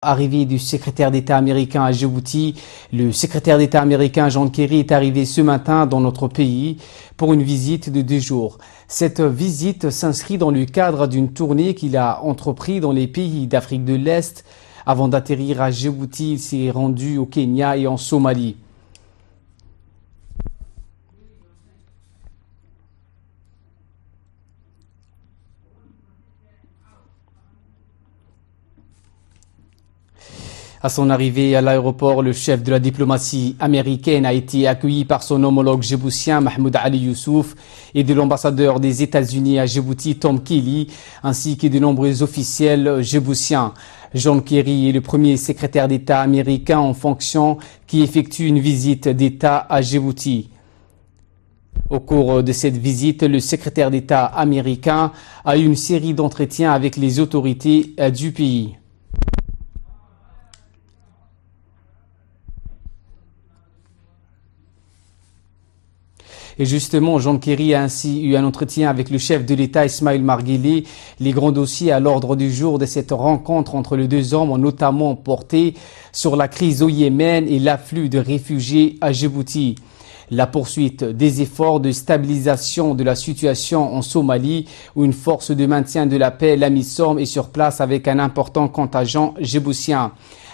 Arrivée du secrétaire d'État américain à Djibouti, le secrétaire d'État américain John Kerry est arrivé ce matin dans notre pays pour une visite de 2 jours. Cette visite s'inscrit dans le cadre d'une tournée qu'il a entreprise dans les pays d'Afrique de l'Est. Avant d'atterrir à Djibouti, il s'est rendu au Kenya et en Somalie. À son arrivée à l'aéroport, le chef de la diplomatie américaine a été accueilli par son homologue djiboutien Mahmoud Ali Youssouf et de l'ambassadeur des États-Unis à Djibouti, John Kerry, ainsi que de nombreux officiels djiboutiens. John Kerry est le premier secrétaire d'État américain en fonction qui effectue une visite d'État à Djibouti. Au cours de cette visite, le secrétaire d'État américain a eu une série d'entretiens avec les autorités du pays. Et justement, John Kerry a ainsi eu un entretien avec le chef de l'État, Ismaïl Marguerite. Les grands dossiers à l'ordre du jour de cette rencontre entre les deux hommes ont notamment porté sur la crise au Yémen et l'afflux de réfugiés à Djibouti. La poursuite des efforts de stabilisation de la situation en Somalie, où une force de maintien de la paix, l'AMISOM, est sur place avec un important contingent djiboutien.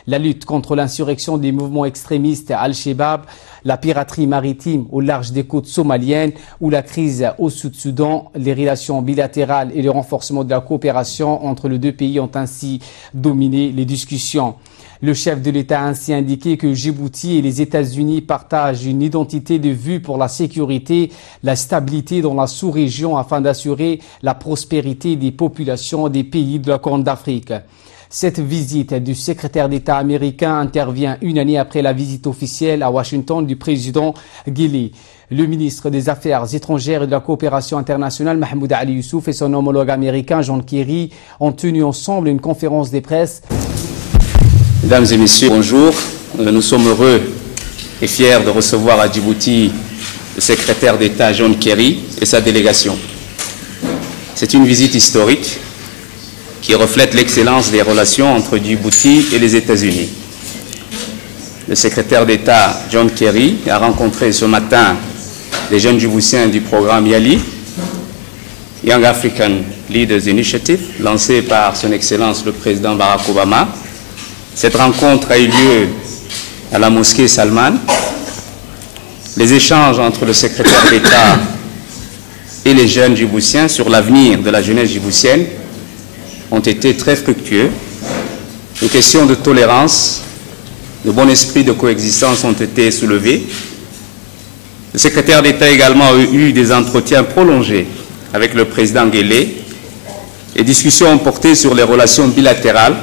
La lutte contre l'insurrection des mouvements extrémistes Al-Shabaab, la piraterie maritime au large des côtes somaliennes ou la crise au Sud-Soudan, les relations bilatérales et le renforcement de la coopération entre les deux pays ont ainsi dominé les discussions. Le chef de l'État a ainsi indiqué que Djibouti et les États-Unis partagent une identité de vue pour la sécurité, la stabilité dans la sous-région afin d'assurer la prospérité des populations des pays de la Corne d'Afrique. Cette visite du secrétaire d'État américain intervient une année après la visite officielle à Washington du président Guelleh. Le ministre des Affaires étrangères et de la coopération internationale, Mahmoud Ali Youssouf, et son homologue américain, John Kerry, ont tenu ensemble une conférence de presse. Mesdames et messieurs, bonjour. Nous sommes heureux et fiers de recevoir à Djibouti le secrétaire d'État John Kerry et sa délégation. C'est une visite historique qui reflète l'excellence des relations entre Djibouti et les États-Unis. Le secrétaire d'État John Kerry a rencontré ce matin les jeunes Djiboutiens du programme YALI, Young African Leaders Initiative, lancé par son Excellence le président Barack Obama. Cette rencontre a eu lieu à la mosquée Salman. Les échanges entre le secrétaire d'État et les jeunes Djiboutiens sur l'avenir de la jeunesse djiboutienne ont été très fructueux. Les questions de tolérance, de bon esprit de coexistence ont été soulevées. Le secrétaire d'État également a eu des entretiens prolongés avec le président Guelleh. Les discussions ont porté sur les relations bilatérales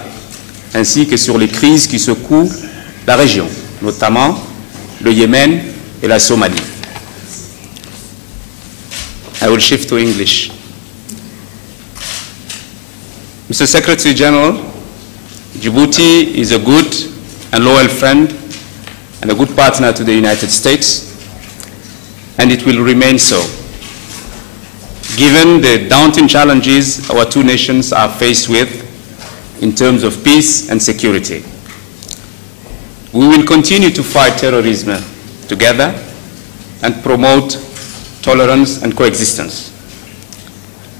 ainsi que sur les crises qui secouent la région, notamment le Yémen et la Somalie. I will shift to English. Mr. Secretary General, Djibouti is a good and loyal friend and a good partner to the United States, and it will remain so. Given the daunting challenges our two nations are faced with in terms of peace and security, we will continue to fight terrorism together and promote tolerance and coexistence.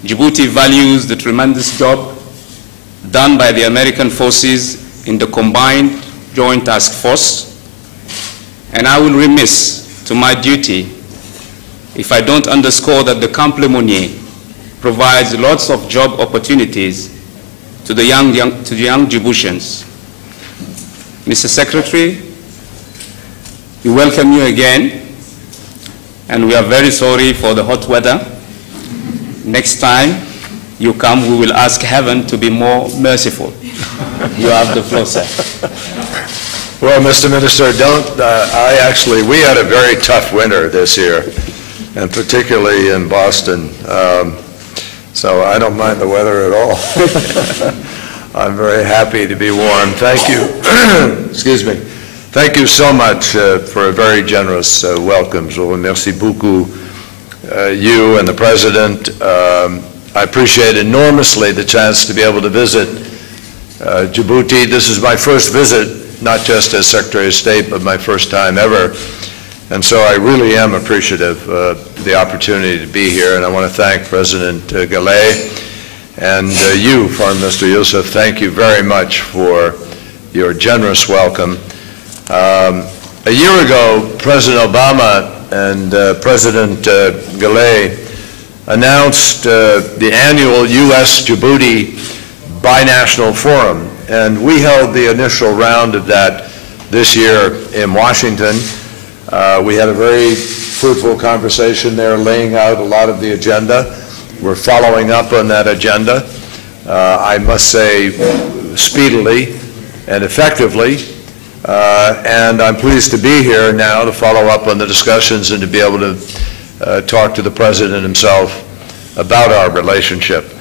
Djibouti values the tremendous job done by the American forces in the combined joint task force, and I will remiss to my duty if I don't underscore that the Camp Lemonnier provides lots of job opportunities to the young Djiboutians. Mr. Secretary, we welcome you again, and we are very sorry for the hot weather. Next time you come, we will ask heaven to be more merciful. You have the floor, sir. Well, Mr. Minister, we had a very tough winter this year, and particularly in Boston. So I don't mind the weather at all. I'm very happy to be warm. Thank you. Excuse me. Thank you so much for a very generous welcome. Je vous remercie beaucoup, you and the President. I appreciate enormously the chance to be able to visit Djibouti. This is my first visit, not just as Secretary of State, but my first time ever. And so I really am appreciative of the opportunity to be here, and I want to thank President Gallet and you, Foreign Minister Youssouf. Thank you very much for your generous welcome. A year ago, President Obama and President Gallet announced the annual U.S.-Djibouti binational forum, and we held the initial round of that this year in Washington. We had a very fruitful conversation there, laying out a lot of the agenda. We're following up on that agenda, I must say, speedily and effectively. And I'm pleased to be here now to follow up on the discussions and to be able to talk to the President himself about our relationship.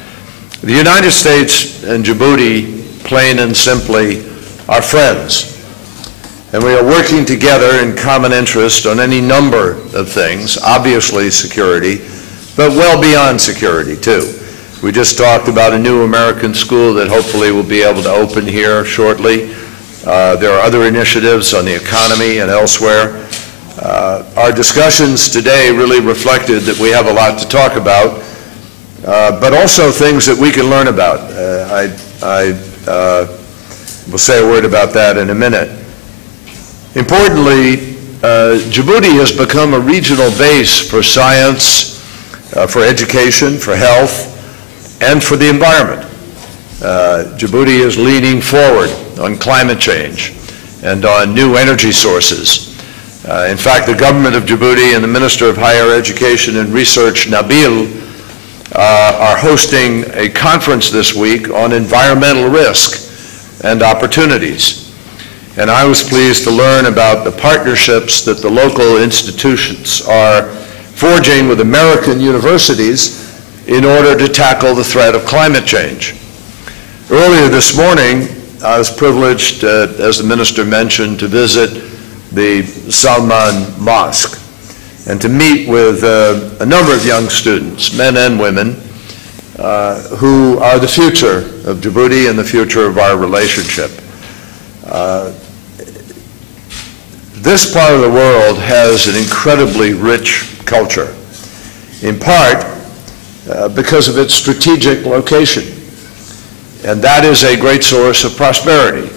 The United States and Djibouti, plain and simply, are friends. And we are working together in common interest on any number of things, obviously security, but well beyond security too. We just talked about a new American school that hopefully will be able to open here shortly. There are other initiatives on the economy and elsewhere. Our discussions today really reflected that we have a lot to talk about, but also things that we can learn about. I will say a word about that in a minute. Importantly, Djibouti has become a regional base for science, for education, for health, and for the environment. Djibouti is leaning forward on climate change and on new energy sources. In fact, the government of Djibouti and the Minister of Higher Education and Research, Nabil, are hosting a conference this week on environmental risk and opportunities. And I was pleased to learn about the partnerships that the local institutions are forging with American universities in order to tackle the threat of climate change. Earlier this morning, I was privileged, as the minister mentioned, to visit the Salman Mosque and to meet with a number of young students, men and women, who are the future of Djibouti and the future of our relationship. This part of the world has an incredibly rich culture, in part because of its strategic location. And that is a great source of prosperity.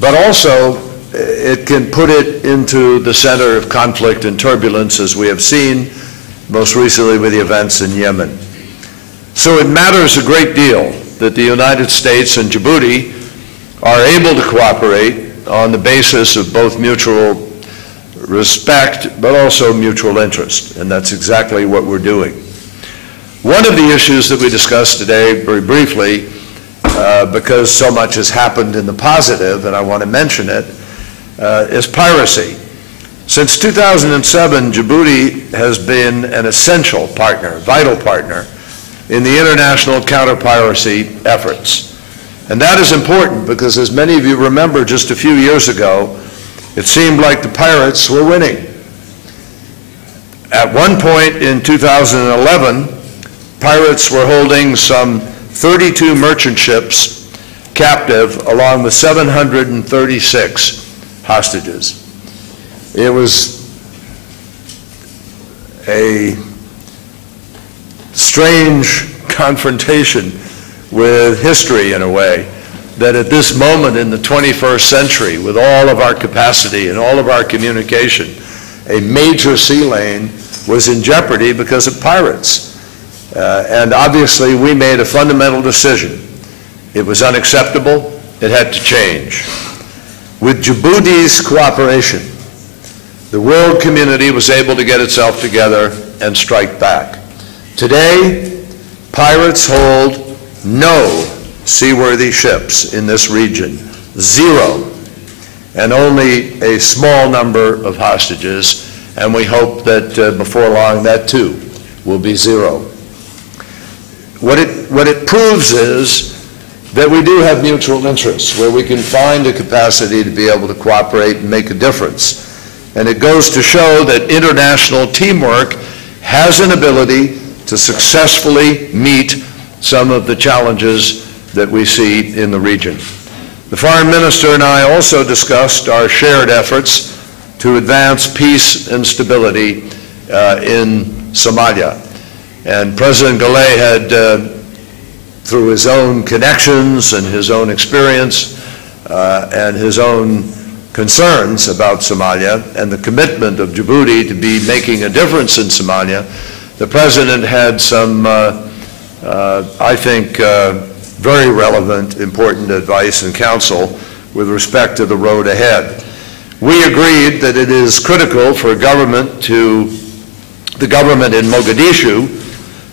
But also, it can put it into the center of conflict and turbulence, as we have seen most recently with the events in Yemen. So it matters a great deal that the United States and Djibouti are able to cooperate on the basis of both mutual respect, but also mutual interest. And that's exactly what we're doing. One of the issues that we discussed today, very briefly, because so much has happened in the positive, and I want to mention it, is piracy. Since 2007, Djibouti has been an essential partner, vital partner, in the international counter-piracy efforts. And that is important because, as many of you remember, just a few years ago, it seemed like the pirates were winning. At one point in 2011, pirates were holding some 32 merchant ships captive, along with 736 hostages. It was a strange confrontation with history, in a way, that at this moment in the 21st century, with all of our capacity and all of our communication, a major sea lane was in jeopardy because of pirates. And obviously we made a fundamental decision. It was unacceptable. It had to change. With Djibouti's cooperation, the world community was able to get itself together and strike back. Today, pirates hold no seaworthy ships in this region, 0, and only a small number of hostages, and we hope that before long that too will be 0. What it proves is that we do have mutual interests, where we can find a capacity to be able to cooperate and make a difference. And it goes to show that international teamwork has an ability to successfully meet some of the challenges that we see in the region. The Foreign Minister and I also discussed our shared efforts to advance peace and stability in Somalia. And President Galay had, through his own connections and his own experience and his own concerns about Somalia and the commitment of Djibouti to be making a difference in Somalia, the President had some, I think, very relevant, important advice and counsel with respect to the road ahead. We agreed that it is critical for the government in Mogadishu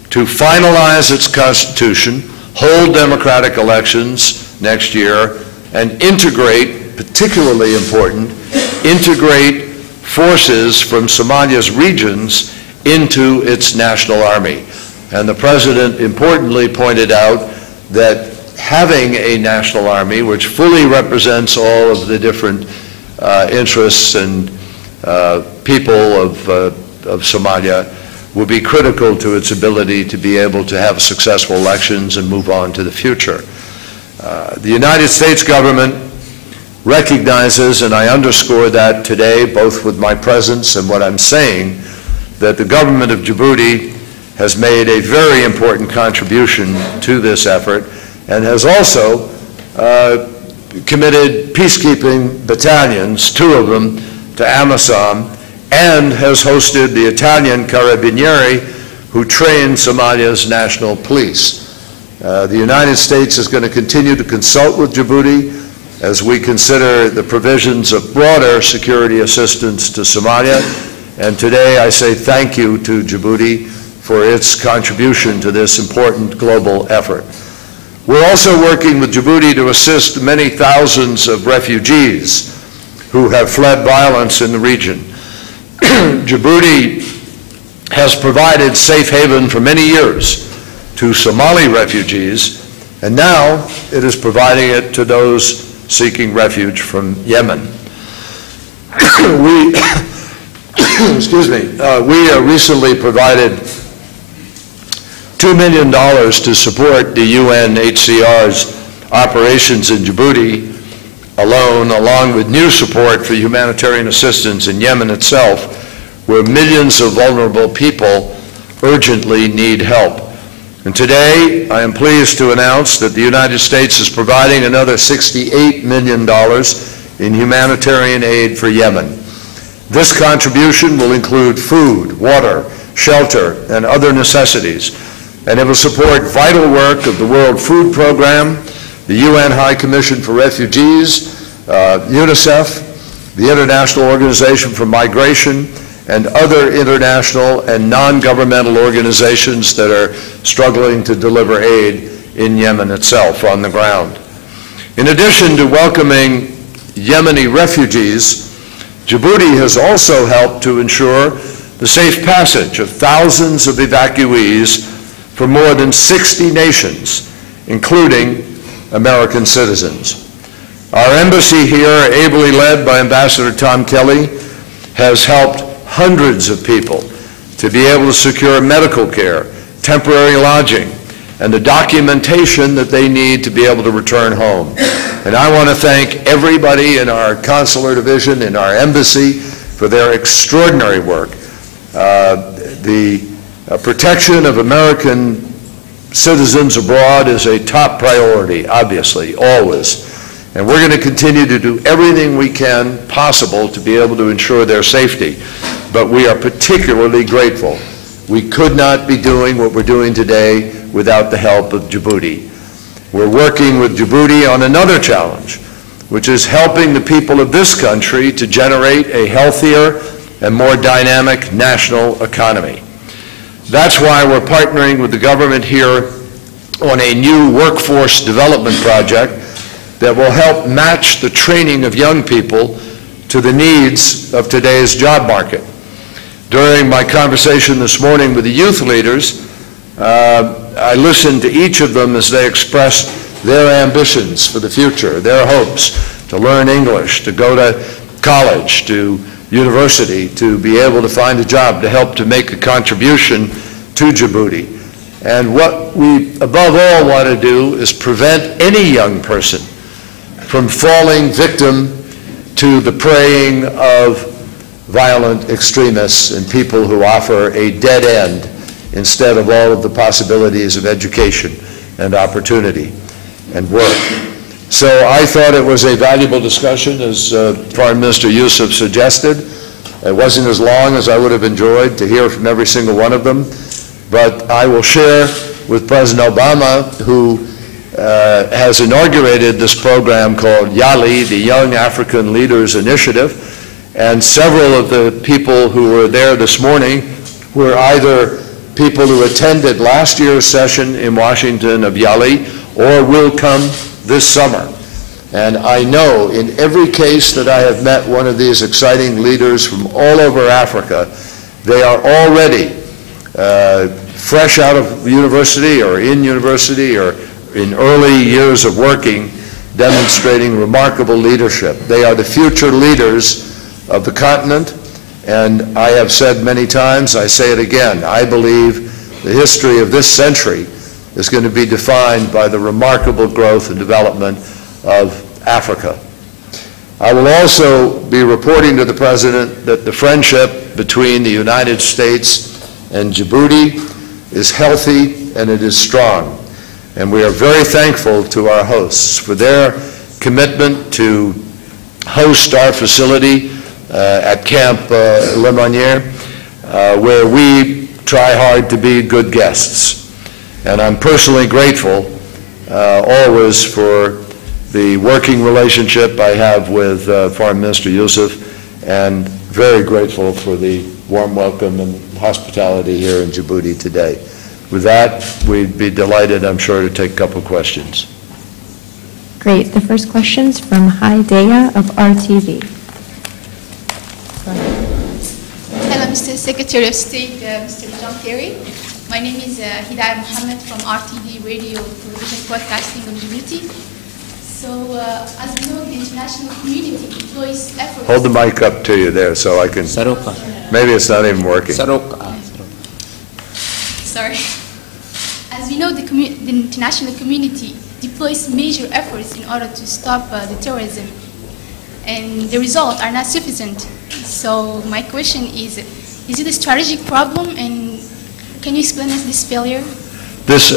to finalize its constitution, hold democratic elections next year, and integrate, particularly important, integrate forces from Somalia's regions into its national army. And the President importantly pointed out that having a national army which fully represents all of the different interests and people of Somalia will be critical to its ability to be able to have successful elections and move on to the future. The United States government recognizes, and I underscore that today, both with my presence and what I'm saying, that the government of Djibouti has made a very important contribution to this effort and has also committed peacekeeping battalions, 2 of them, to Amisom, and has hosted the Italian Carabinieri who train Somalia's national police. The United States is going to continue to consult with Djibouti as we consider the provisions of broader security assistance to Somalia, and today I say thank you to Djibouti for its contribution to this important global effort. We're also working with Djibouti to assist many thousands of refugees who have fled violence in the region. Djibouti has provided safe haven for many years to Somali refugees, and now it is providing it to those seeking refuge from Yemen. We recently provided $2 million to support the UNHCR's operations in Djibouti alone, along with new support for humanitarian assistance in Yemen itself, where millions of vulnerable people urgently need help. And today, I am pleased to announce that the United States is providing another $68 million in humanitarian aid for Yemen. This contribution will include food, water, shelter, and other necessities, and it will support vital work of the World Food Program, the UN High Commission for Refugees, UNICEF, the International Organization for Migration, and other international and non-governmental organizations that are struggling to deliver aid in Yemen itself on the ground. In addition to welcoming Yemeni refugees, Djibouti has also helped to ensure the safe passage of thousands of evacuees from more than 60 nations, including American citizens. Our embassy here, ably led by Ambassador Tom Kelly, has helped hundreds of people to be able to secure medical care, temporary lodging, and the documentation that they need to be able to return home. And I want to thank everybody in our consular division, in our embassy, for their extraordinary work. The protection of American citizens abroad is a top priority, obviously, always. And we're going to continue to do everything we can possible to be able to ensure their safety. But we are particularly grateful. We could not be doing what we're doing today without the help of Djibouti. We're working with Djibouti on another challenge, which is helping the people of this country to generate a healthier and more dynamic national economy. That's why we're partnering with the government here on a new workforce development project that will help match the training of young people to the needs of today's job market. During my conversation this morning with the youth leaders, I listened to each of them as they expressed their ambitions for the future, their hopes to learn English, to go to college, to university, to be able to find a job, to help to make a contribution to Djibouti. And what we, above all, want to do is prevent any young person from falling victim to the preying of violent extremists and people who offer a dead end instead of all of the possibilities of education and opportunity and work. So I thought it was a valuable discussion, as Foreign Minister Youssouf suggested. It wasn't as long as I would have enjoyed to hear from every single one of them, but I will share with President Obama, who has inaugurated this program called YALI, the Young African Leaders Initiative, and several of the people who were there this morning were either people who attended last year's session in Washington of YALI or will come this summer. And I know in every case that I have met one of these exciting leaders from all over Africa, they are already fresh out of university or in early years of working, demonstrating remarkable leadership. They are the future leaders of the continent, and I have said many times, I say it again, I believe the history of this century is going to be defined by the remarkable growth and development of Africa. I will also be reporting to the President that the friendship between the United States and Djibouti is healthy and it is strong. And we are very thankful to our hosts for their commitment to host our facility at Camp Lemonnier, where we try hard to be good guests. And I'm personally grateful always for the working relationship I have with Foreign Minister Youssouf, and very grateful for the warm welcome and hospitality here in Djibouti today. With that, we'd be delighted, I'm sure, to take a couple of questions. Great. The first question's from Haideya of RTV. Hello, Mr. Secretary of State, Mr. John Kerry. My name is Hidayah Mohammed from RTV Radio Television Broadcasting of Djibouti. So, as we know, the international community deploys efforts... Hold the mic up to you there so I can... Maybe it's not even working. Sorry. As we know, the international community deploys major efforts in order to stop the terrorism, and the results are not sufficient. So my question is it a strategic problem, and can you explain us this failure? This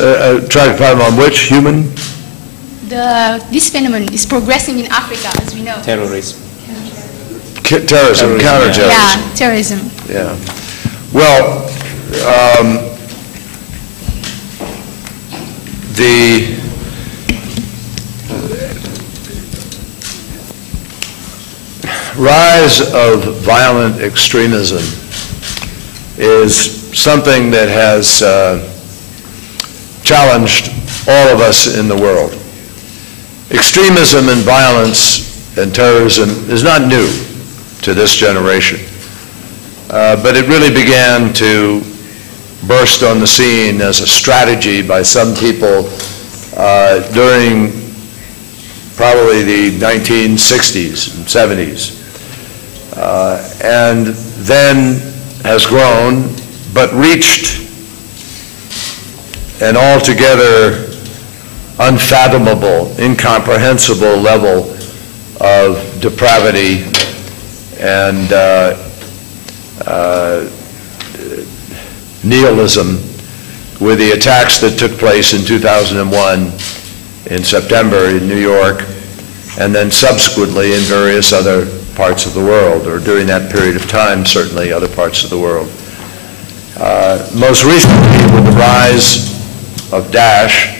tragic problem on which? Human? This phenomenon is progressing in Africa, as we know. Terrorism. Terrorism, counterterrorism. Yeah, terrorism. Yeah. Well, the rise of violent extremism is something that has challenged all of us in the world. Extremism and violence and terrorism is not new to this generation, but it really began to burst on the scene as a strategy by some people during probably the 1960s and 70s, and then has grown, but reached an altogether unfathomable, incomprehensible level of depravity and nihilism with the attacks that took place in 2001 in September in New York, and then subsequently in various other parts of the world, or during that period of time, certainly other parts of the world. Most recently, with the rise of Daesh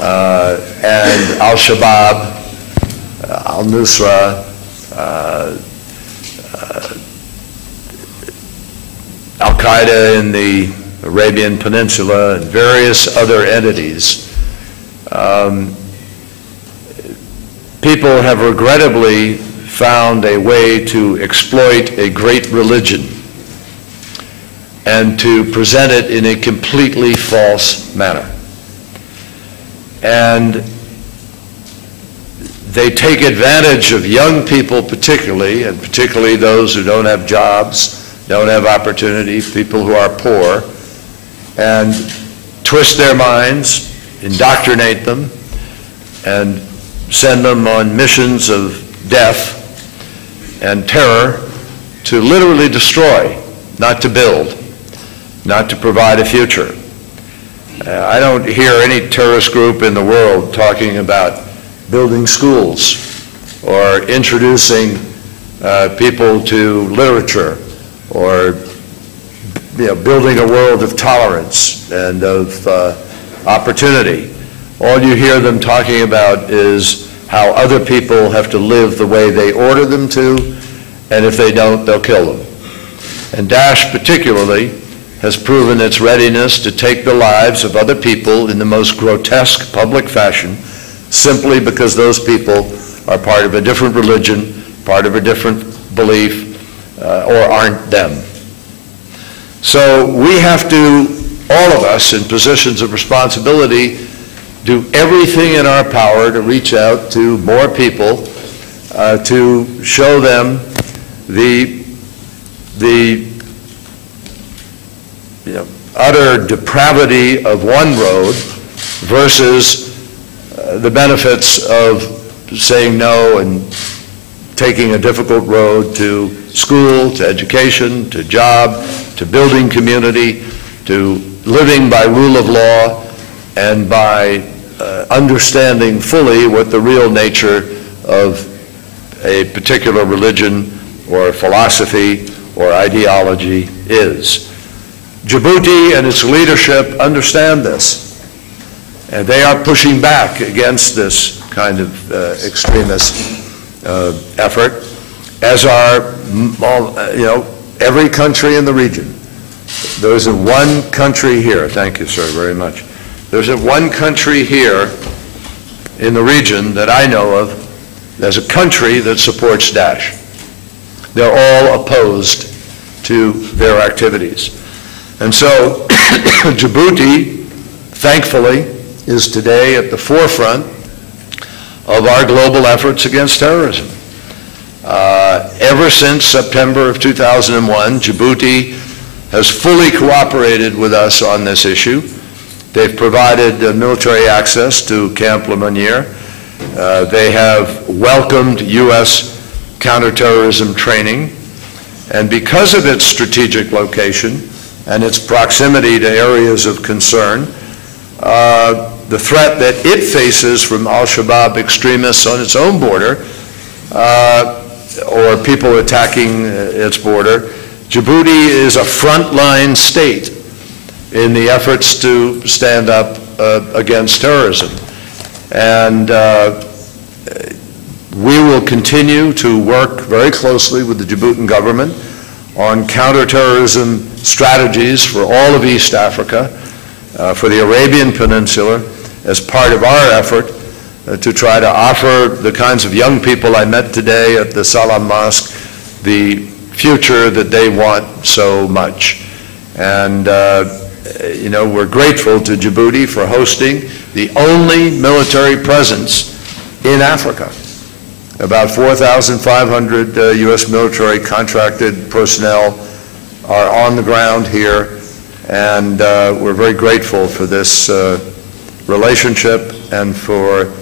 and Al-Shabaab, Al-Nusra, Al-Qaeda in the Arabian Peninsula, and various other entities, people have regrettably found a way to exploit a great religion and to present it in a completely false manner. And they take advantage of young people particularly, and particularly those who don't have jobs, don't have opportunity, people who are poor, and twist their minds, indoctrinate them, and send them on missions of death and terror to literally destroy, not to build, not to provide a future. I don't hear any terrorist group in the world talking about building schools or introducing people to literature or building a world of tolerance and of opportunity. All you hear them talking about is how other people have to live the way they order them to, and if they don't, they'll kill them. And Daesh particularly has proven its readiness to take the lives of other people in the most grotesque public fashion simply because those people are part of a different religion, part of a different belief, or aren't them. So we have to, all of us in positions of responsibility, do everything in our power to reach out to more people, to show them the utter depravity of one road versus the benefits of saying no and taking a difficult road to school, to education, to job, to building community, to living by rule of law, and by understanding fully what the real nature of a particular religion or philosophy or ideology is. Djibouti and its leadership understand this, and they are pushing back against this kind of extremist effort, as are every country in the region. There isn't one country here, thank you, sir, very much. There isn't one country here in the region that I know of as a country that supports Daesh. They're all opposed to their activities. And so Djibouti, thankfully, is today at the forefront of our global efforts against terrorism. Ever since September of 2001, Djibouti has fully cooperated with us on this issue. They've provided military access to Camp Lemonnier. They have welcomed U.S. counterterrorism training. And because of its strategic location and its proximity to areas of concern, the threat that it faces from al-Shabaab extremists on its own border or people attacking its border, Djibouti is a frontline state in the efforts to stand up against terrorism. And we will continue to work very closely with the Djiboutian government on counterterrorism strategies for all of East Africa, for the Arabian Peninsula, as part of our effort to try to offer the kinds of young people I met today at the Salam Mosque the future that they want so much. And we're grateful to Djibouti for hosting the only military presence in Africa. About 4,500 U.S. military contracted personnel are on the ground here, and we're very grateful for this relationship and for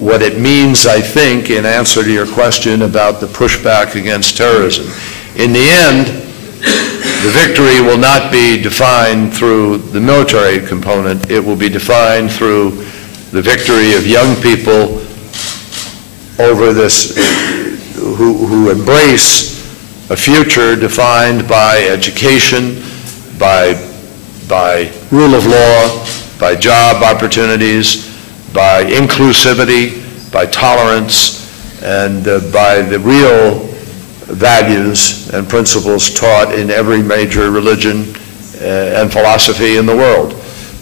what it means, I think, in answer to your question about the pushback against terrorism. In the end, the victory will not be defined through the military component. It will be defined through the victory of young people over this, who embrace a future defined by education, by rule of law, by job opportunities, by inclusivity, by tolerance, and by the real values and principles taught in every major religion and philosophy in the world,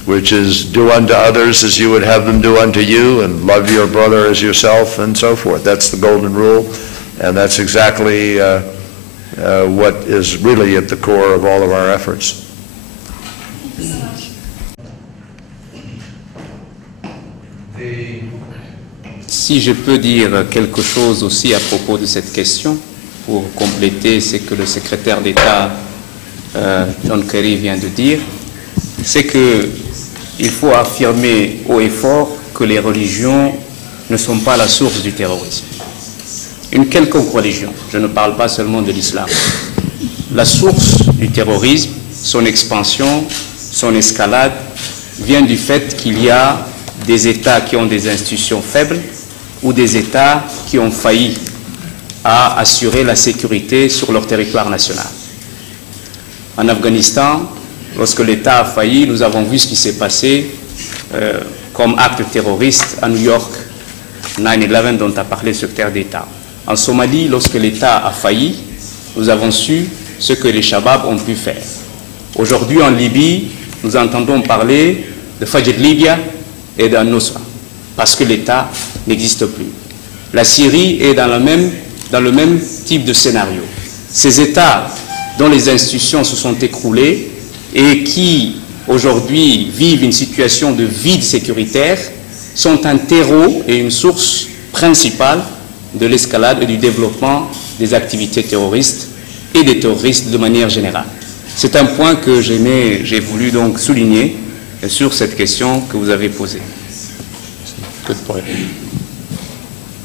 which is do unto others as you would have them do unto you, and love your brother as yourself, and so forth. That's the golden rule, and that's exactly what is really at the core of all of our efforts. Si je peux dire quelque chose aussi à propos de cette question, pour compléter ce que le secrétaire d'État John Kerry vient de dire, c'est que il faut affirmer haut et fort que les religions ne sont pas la source du terrorisme. Une quelconque religion, je ne parle pas seulement de l'islam. La source du terrorisme, son expansion, son escalade, vient du fait qu'il y a des États qui ont des institutions faibles ou des États qui ont failli à assurer la sécurité sur leur territoire national. En Afghanistan, lorsque l'État a failli, nous avons vu ce qui s'est passé comme acte terroriste à New York, 9/11 dont a parlé le secrétaire d'État. En Somalie, lorsque l'État a failli, nous avons su ce que les Shabab ont pu faire. Aujourd'hui, en Libye, nous entendons parler de Fajr Libya et d'Al-Nusra, parce que l'État n'existe plus. La Syrie est dans le même type de scénario. Ces États dont les institutions se sont écroulées et qui, aujourd'hui, vivent une situation de vide sécuritaire, sont un terreau et une source principale de l'escalade et du développement des activités terroristes et des terroristes de manière générale. C'est un point que j'ai voulu donc souligner sur cette question que vous avez posée. Good point.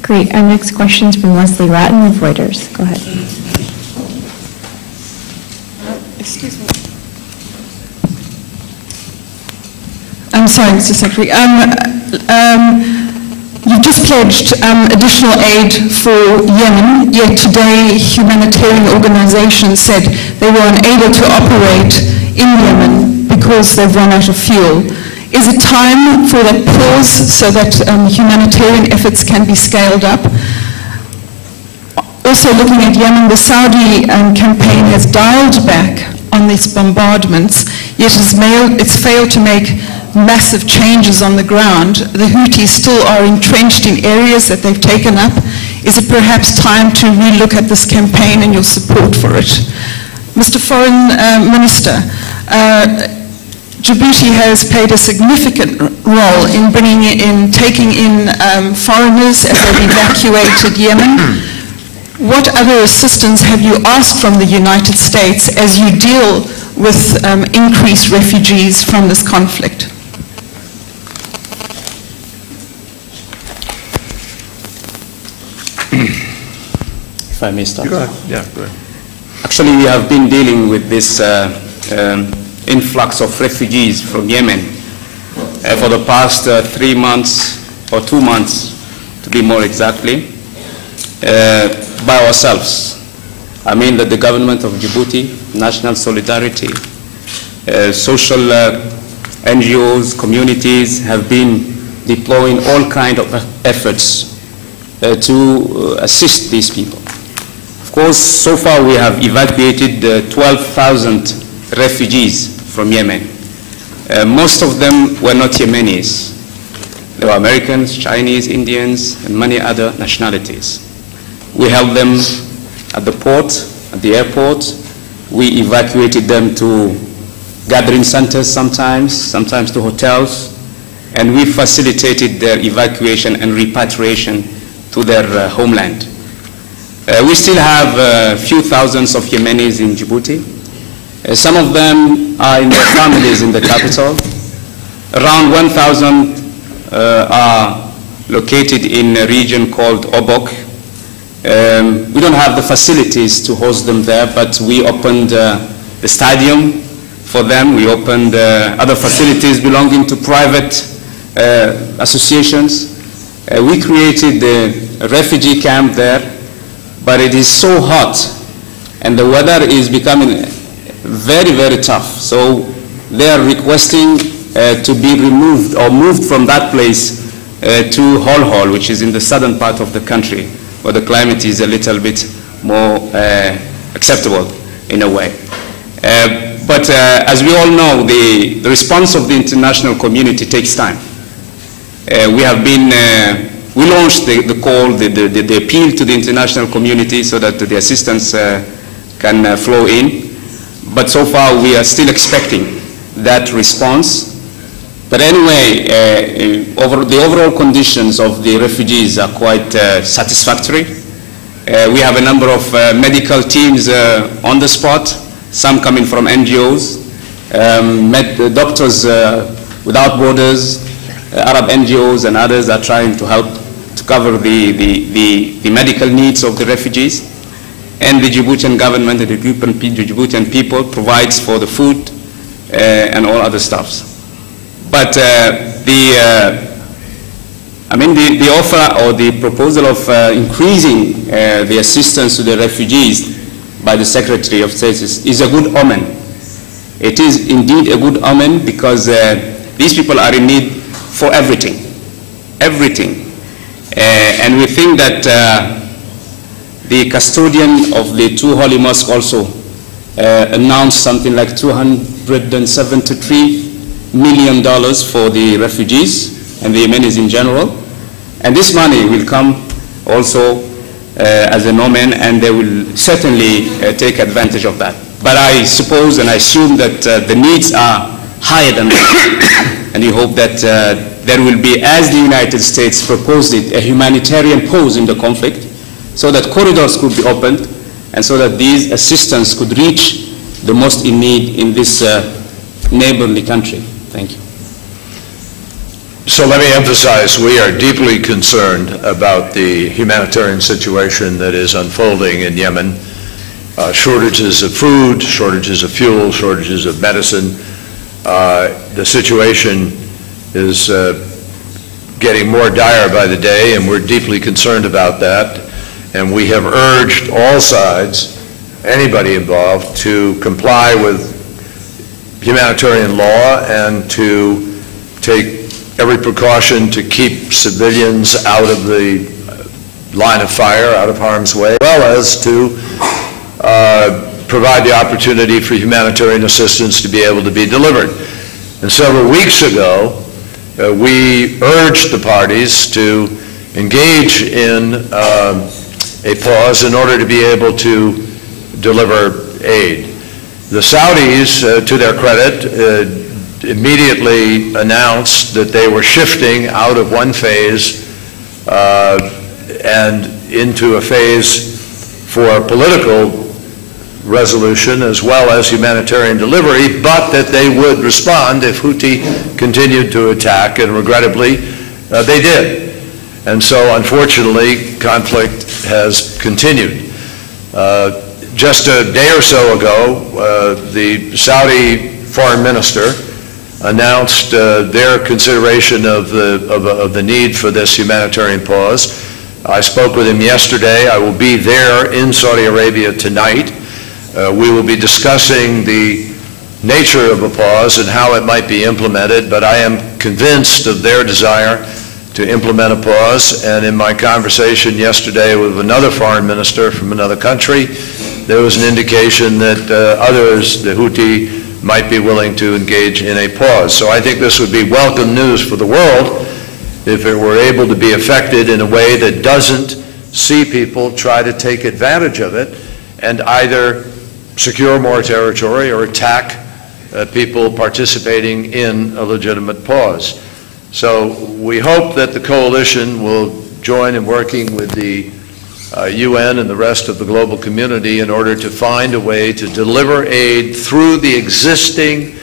Great. Our next question is from Leslie Ratton of Reuters. Go ahead. Excuse me. I'm sorry, Mr. Secretary. You've just pledged additional aid for Yemen, yet today humanitarian organizations said they were unable to operate in Yemen because they've run out of fuel. Is it time for that pause so that humanitarian efforts can be scaled up? Also looking at Yemen, the Saudi campaign has dialed back on these bombardments, yet it's failed to make massive changes on the ground. The Houthis still are entrenched in areas that they've taken up. Is it perhaps time to relook at this campaign and your support for it? Mr. Foreign Minister, Djibouti has played a significant role in taking in foreigners as they've evacuated Yemen. What other assistance have you asked from the United States as you deal with increased refugees from this conflict? If I may start. Go ahead. Yeah, go ahead. Actually, we have been dealing with this influx of refugees from Yemen for the past 3 months, or 2 months, to be more exactly, by ourselves. I mean that the government of Djibouti, national solidarity, social NGOs, communities have been deploying all kinds of efforts to assist these people. Of course, so far we have evacuated 12,000 refugees from Yemen. Most of them were not Yemenis. They were Americans, Chinese, Indians, and many other nationalities. We held them at the port, at the airport. We evacuated them to gathering centers sometimes to hotels, and we facilitated their evacuation and repatriation to their homeland. We still have a few thousands of Yemenis in Djibouti. Some of them are in their families in the capital. Around 1,000 are located in a region called Obok. We don't have the facilities to host them there, but we opened the stadium for them. We opened other facilities belonging to private associations. We created a refugee camp there, but it is so hot and the weather is becoming very, very tough. So they are requesting to be removed or moved from that place to Hol, which is in the southern part of the country, where the climate is a little bit more acceptable in a way. But as we all know, the response of the international community takes time. We launched the call, the appeal to the international community so that the assistance can flow in. But so far we are still expecting that response. But anyway, the overall conditions of the refugees are quite satisfactory. We have a number of medical teams on the spot, some coming from NGOs. Doctors Without Borders, Arab NGOs and others are trying to help to cover the medical needs of the refugees. And the Djiboutian government and the Djiboutian people provides for the food and all other stuffs. But the offer or the proposal of increasing the assistance to the refugees by the Secretary of State is a good omen. It is indeed a good omen because these people are in need for everything, everything. And we think that the custodian of the two holy mosques also announced something like $273 million for the refugees and the Yemenis in general. And this money will come also as an omen, and they will certainly take advantage of that. But I suppose and I assume that the needs are higher than that. And we hope that there will be, as the United States proposed it, a humanitarian pause in the conflict, so that corridors could be opened, and so that these assistance could reach the most in need in this neighborly country. Thank you. So let me emphasize, we are deeply concerned about the humanitarian situation that is unfolding in Yemen. Shortages of food, shortages of fuel, shortages of medicine. The situation is getting more dire by the day, and we're deeply concerned about that. And we have urged all sides, anybody involved, to comply with humanitarian law and to take every precaution to keep civilians out of the line of fire, out of harm's way, as well as to provide the opportunity for humanitarian assistance to be able to be delivered. And several weeks ago, we urged the parties to engage in a pause in order to be able to deliver aid. The Saudis, to their credit, immediately announced that they were shifting out of one phase and into a phase for political resolution as well as humanitarian delivery, but that they would respond if Houthi continued to attack, and regrettably they did. And so unfortunately conflict has continued. Just a day or so ago, the Saudi foreign minister announced their consideration of the need for this humanitarian pause. I spoke with him yesterday. I will be there in Saudi Arabia tonight. We will be discussing the nature of a pause and how it might be implemented, but I am convinced of their desire to implement a pause. And in my conversation yesterday with another foreign minister from another country, there was an indication that others, the Houthi, might be willing to engage in a pause. So I think this would be welcome news for the world if it were able to be effected in a way that doesn't see people try to take advantage of it and either secure more territory or attack people participating in a legitimate pause. So we hope that the coalition will join in working with the UN and the rest of the global community in order to find a way to deliver aid through the existing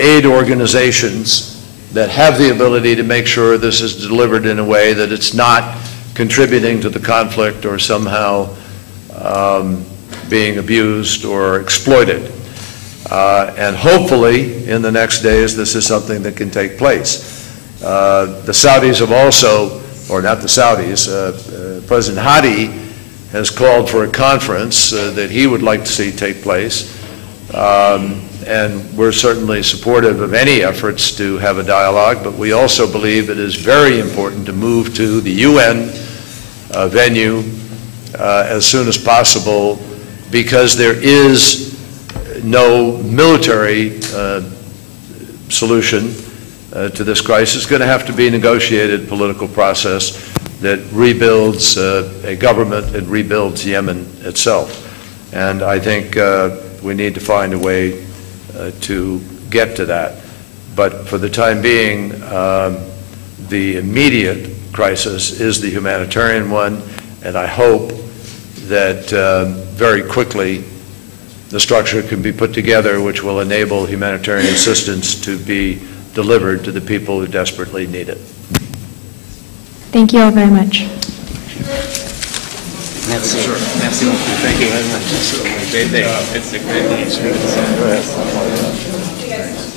aid organizations that have the ability to make sure this is delivered in a way that it's not contributing to the conflict or somehow being abused or exploited. And hopefully in the next days this is something that can take place. The Saudis have also, or not the Saudis, President Hadi has called for a conference that he would like to see take place. And we're certainly supportive of any efforts to have a dialogue, but we also believe it is very important to move to the UN venue as soon as possible, because there is no military solution to this crisis. It's going to have to be a negotiated political process that rebuilds a government and rebuilds Yemen itself. And I think we need to find a way to get to that. But for the time being, the immediate crisis is the humanitarian one, and I hope that very quickly the structure can be put together which will enable humanitarian assistance to be delivered to the people who desperately need it. Thank you all very much. Merci. Merci beaucoup. Thank you very much. It's a great day. It's a great day.